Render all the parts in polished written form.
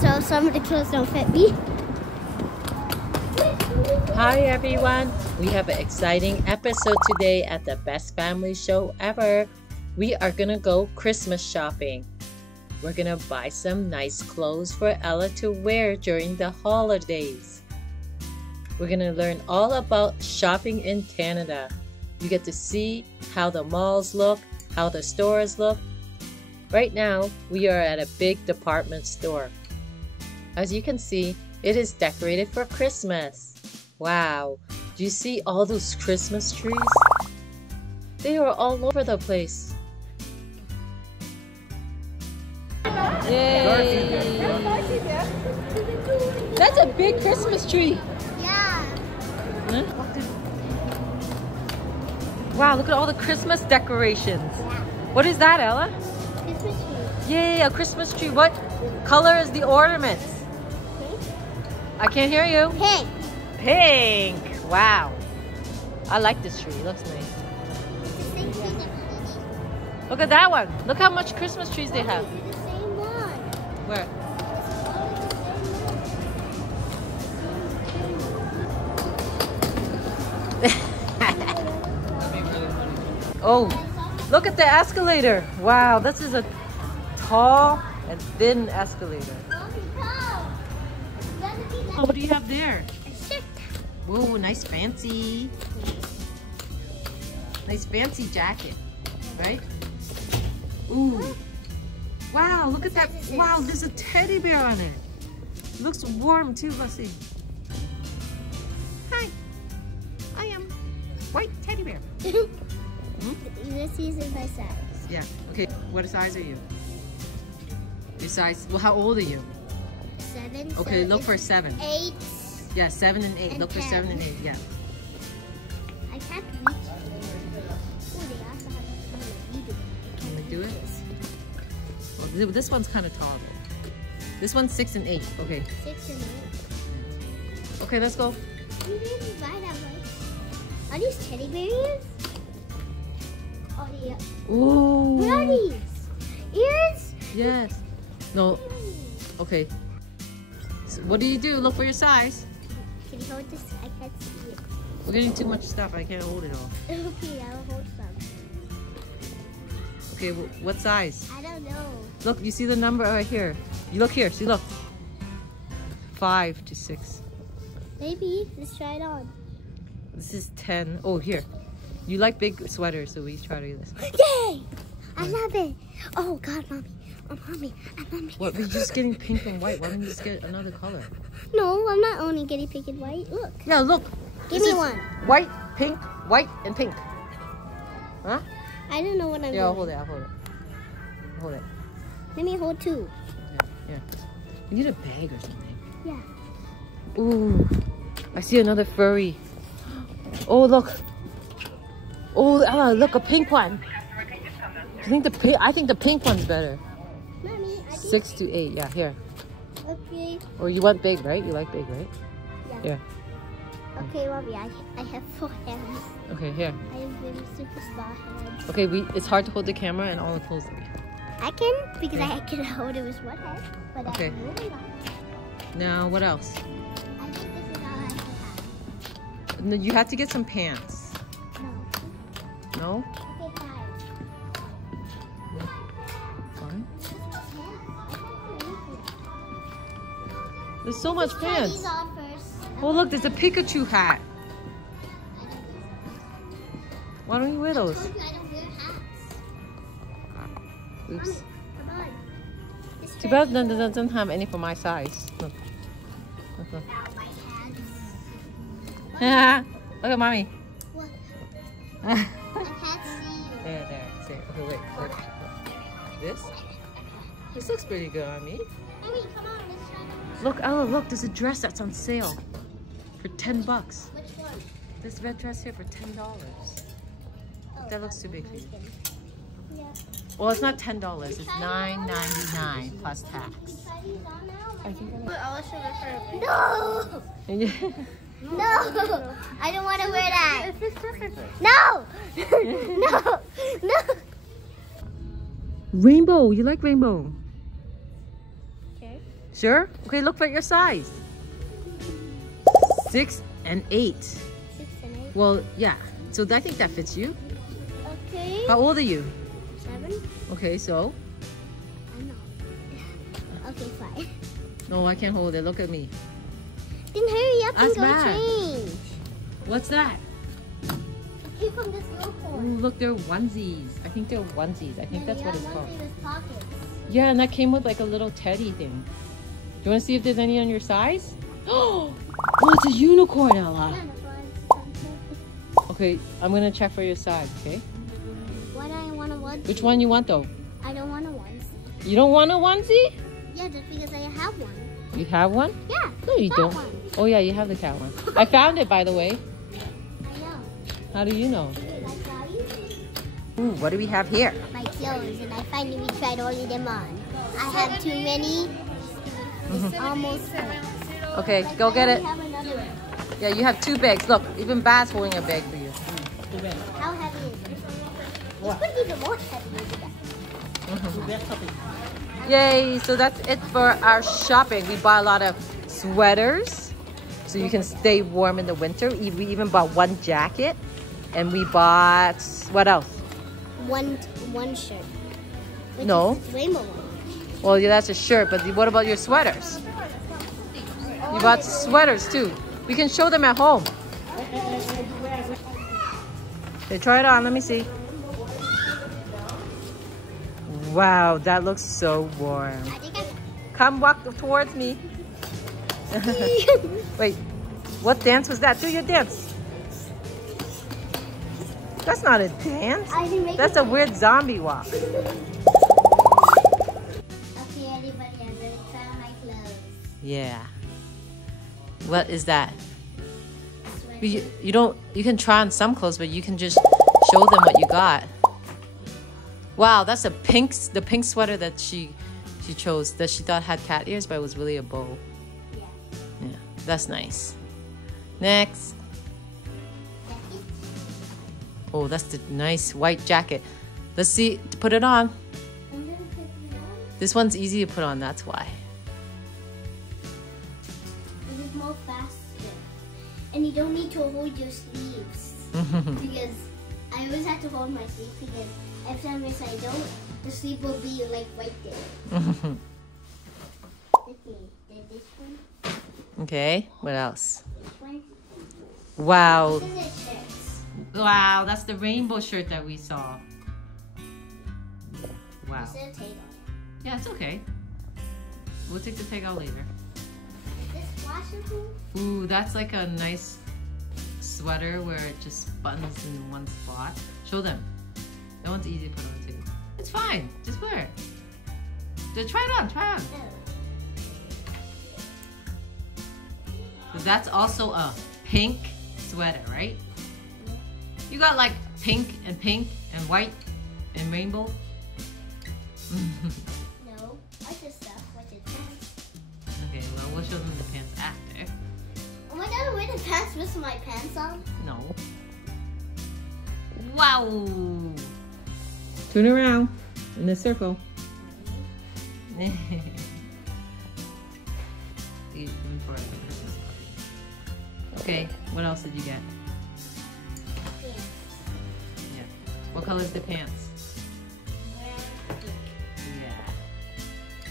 so some of the clothes don't fit me. Hi everyone! We have an exciting episode today at the best family show ever. We are gonna go Christmas shopping. We're gonna buy some nice clothes for Ella to wear during the holidays. We're gonna learn all about shopping in Canada. You get to see how the malls look, how the stores look. Right now, we are at a big department store. As you can see, it is decorated for Christmas. Wow, do you see all those Christmas trees? They are all over the place. Yay! That's a big Christmas tree. Yeah. Huh? Wow, look at all the Christmas decorations. What is that, Ella? Christmas tree. Yay, a Christmas tree. What color is the ornaments? Pink. I can't hear you. Pink. Pink. Wow. I like this tree. It looks nice. It's the same tree that Look at that one. Look how much Christmas trees they have. It's the same one. Where? Oh, look at the escalator. Wow, this is a tall and thin escalator. Oh, what do you have there? Whoa, nice fancy. Nice fancy jacket, right? Ooh. Wow, look at that. Wow, there's a teddy bear on it. Looks warm too, Bussy. Hi, I am white teddy bear. This is my size. Yeah, okay. What size are you? Your size, well, how old are you? 7. Okay, so look for 7. 8. Yeah, 7 and 8. And Look for 10. 7 and 8, yeah. I can't reach it. Oh, they also have a color. You do. Can we do it? Well, this one's kind of tall though. This one's 6 and 8. Okay. 6 and 8. Okay, let's go. You didn't buy that much. Are these teddy bears? Oh, yeah. Ooh. What are these? Ears? Yes. No. Okay. So what do you do? Look for your size. Can you hold this? I can't see it. We're getting too much stuff. I can't hold it all. Okay, I'll hold some. Okay, what size? I don't know. Look, you see the number right here. You look here. See, look. 5 to 6. Maybe. Let's try it on. This is 10. Oh, here. You like big sweaters, so we try to do this. Yay! I love it. Oh, God, Mommy. Oh, Mommy. Mommy. What? We're just getting pink and white. Why don't you just get another color? No, I'm not only getting pink and white. Look. Yeah, look. Give This me is one. White, pink, white, and pink. Huh? I don't know what I'm Yeah, I'll doing. hold it. I'll hold it. Hold it. Let me hold 2. Yeah. You need a bag or something. Yeah. Ooh. I see another furry. Oh, look. Oh, Ella, look, a pink one. I think the pink one's better. Mommy, I think... 6 to 8. Yeah, here. Okay. Or you want big, right? You like big, right? Yeah. Yeah. Okay, Mommy, I have 4 hands. Okay, here. I have really super small hands. Okay, it's hard to hold the camera and all the clothes. I can, because I can hold it with one hand. But Okay. I can move it. Now, what else? I think this is all I can have. No, you have to get some pants. No. No? Okay, fine. Fine. There's so much Try pants. these on first. Oh, look, there's a Pikachu hat. Why don't you wear I those? told you I don't wear hats. Oops. Mommy, come on. This Too red bad that doesn't have any for my size. Look. Look, look. Ow, my hands. Look at mommy. What? there, I can't see you. there. See. Okay, wait. Look. This? This looks pretty good on me. Mommy, come on. Let's try it. Look, Ella, look. There's a dress that's on sale for $10. Which one? This red dress here for $10. Oh, That looks too big for you. Yeah. Well, it's not $10. It's $9.99 plus tax. Try these on now? I think No! I No! I don't want to wear that. It fits perfectly. No! No! No! Rainbow. You like rainbow? Okay. Sure? Okay, look for your size. 6 and 8. 6 and 8. Well, yeah. So I think that fits you. Okay. How old are you? 7. Okay, so? I know. Okay, fine. No, I can't hold it. Look at me. Then hurry up and That's go bad. change. What's that? Okay, from this little Ooh, corn. look, they're onesies. I think they're onesies. I think that's what it's called. With pockets. Yeah, and that came with like a little teddy thing. Do you want to see if there's any on your size? Oh, it's a unicorn, Ella. Yeah, that's why it's Okay, I'm gonna check for your size, okay? Why do I want a onesie? Which one you want though? I don't want a onesie. You don't want a onesie? Yeah, just because I have one. You have one? Yeah. No, you that don't. one. Oh yeah, you have the cat one. I found it, by the way. I know. How do you know? Like Daddy? Ooh, what do we have here? My clothes, and I finally tried all of them on. I have too many. It's almost full. Okay, Like, go I get only it. have another one. Yeah, you have 2 bags. Look, even Bad's holding a bag for you. How heavy is it? It's pretty even more heavy than that. Yay, so that's it for our shopping. We bought a lot of sweaters so you can stay warm in the winter. We even bought 1 jacket, and we bought, what else? One shirt. Which No. is rainbow one. Well, yeah, that's a shirt, but what about your sweaters? You bought sweaters too. We can show them at home. Okay, try it on, let me see. Wow, that looks so warm. I think Come walk towards me. Wait, what dance was that? Do your dance. That's not a dance. I can make That's it. a weird zombie walk. Okay, everybody, I'm gonna try on my clothes. Yeah. What is that? Sweater. You can try on some clothes, but you can just show them what you got. Wow, that's the pink sweater that she chose that she thought had cat ears, but it was really a bow. Yeah. Yeah, that's nice. Next. Jacket. Oh, that's the nice white jacket. Let's see, put it on. I'm gonna put it on. This one's easy to put on, that's why. It is more faster. And you don't need to hold your sleeves. Because I always have to hold my sleeve because every time if I don't, the sleeve will be like right there. Okay, then this one, Okay, what else? this one. Wow. This is a shirt. Wow, that's the rainbow shirt that we saw. Wow. This is a tape on Yeah, it's okay. We'll take the tag out later. it. Is this washable? Ooh, that's like a nice sweater where it just buttons in one spot. Show them. That one's easy to put on too. It's fine. Just wear it. Just try it on. Try it on. No. So that's also a pink sweater, right? You got like pink and white and rainbow. No. What's this stuff? What's it? Pants? Okay, well, we'll show them the pants after. Am I gonna wear the pants with my pants on? No. Wow. Turn around in a circle. Okay, what else did you get? Pants. Yeah. What color is the pants? Brown. Yeah.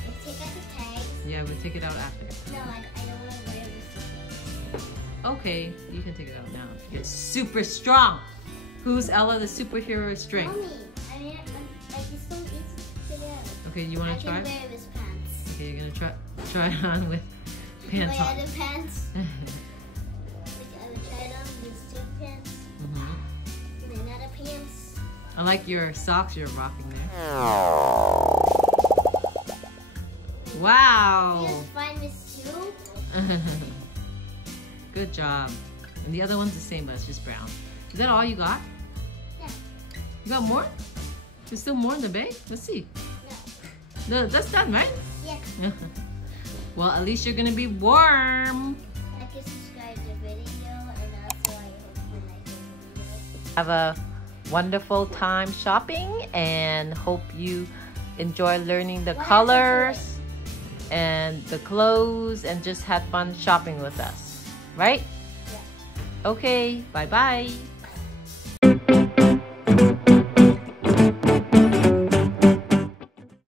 Let's take out the tags. Yeah, we'll take it out after. No, I don't want to wear this. Okay, you can take it out now. You're super strong. Who's Ella the superhero strength? Mommy, I just don't eat it out. Okay, you want I to try? can wear this pants. Okay, you're gonna try it on with pants My on. other pants. I would try it on these 2 pants. And then other pants. I like your socks you're rocking there. Wow. Feels fine this too. Good job. And the other one's the same, but it's just brown. Is that all you got? Yeah. You got more? There's still more in the bag? Let's see. No. No, that's done, right? Yeah. Well, at least you're gonna be warm. Like and subscribe to the video, and also I hope you like the video. Have a wonderful time shopping and hope you enjoy learning the What colors. and the clothes and just had fun shopping with us, right? Yeah. Okay, bye-bye.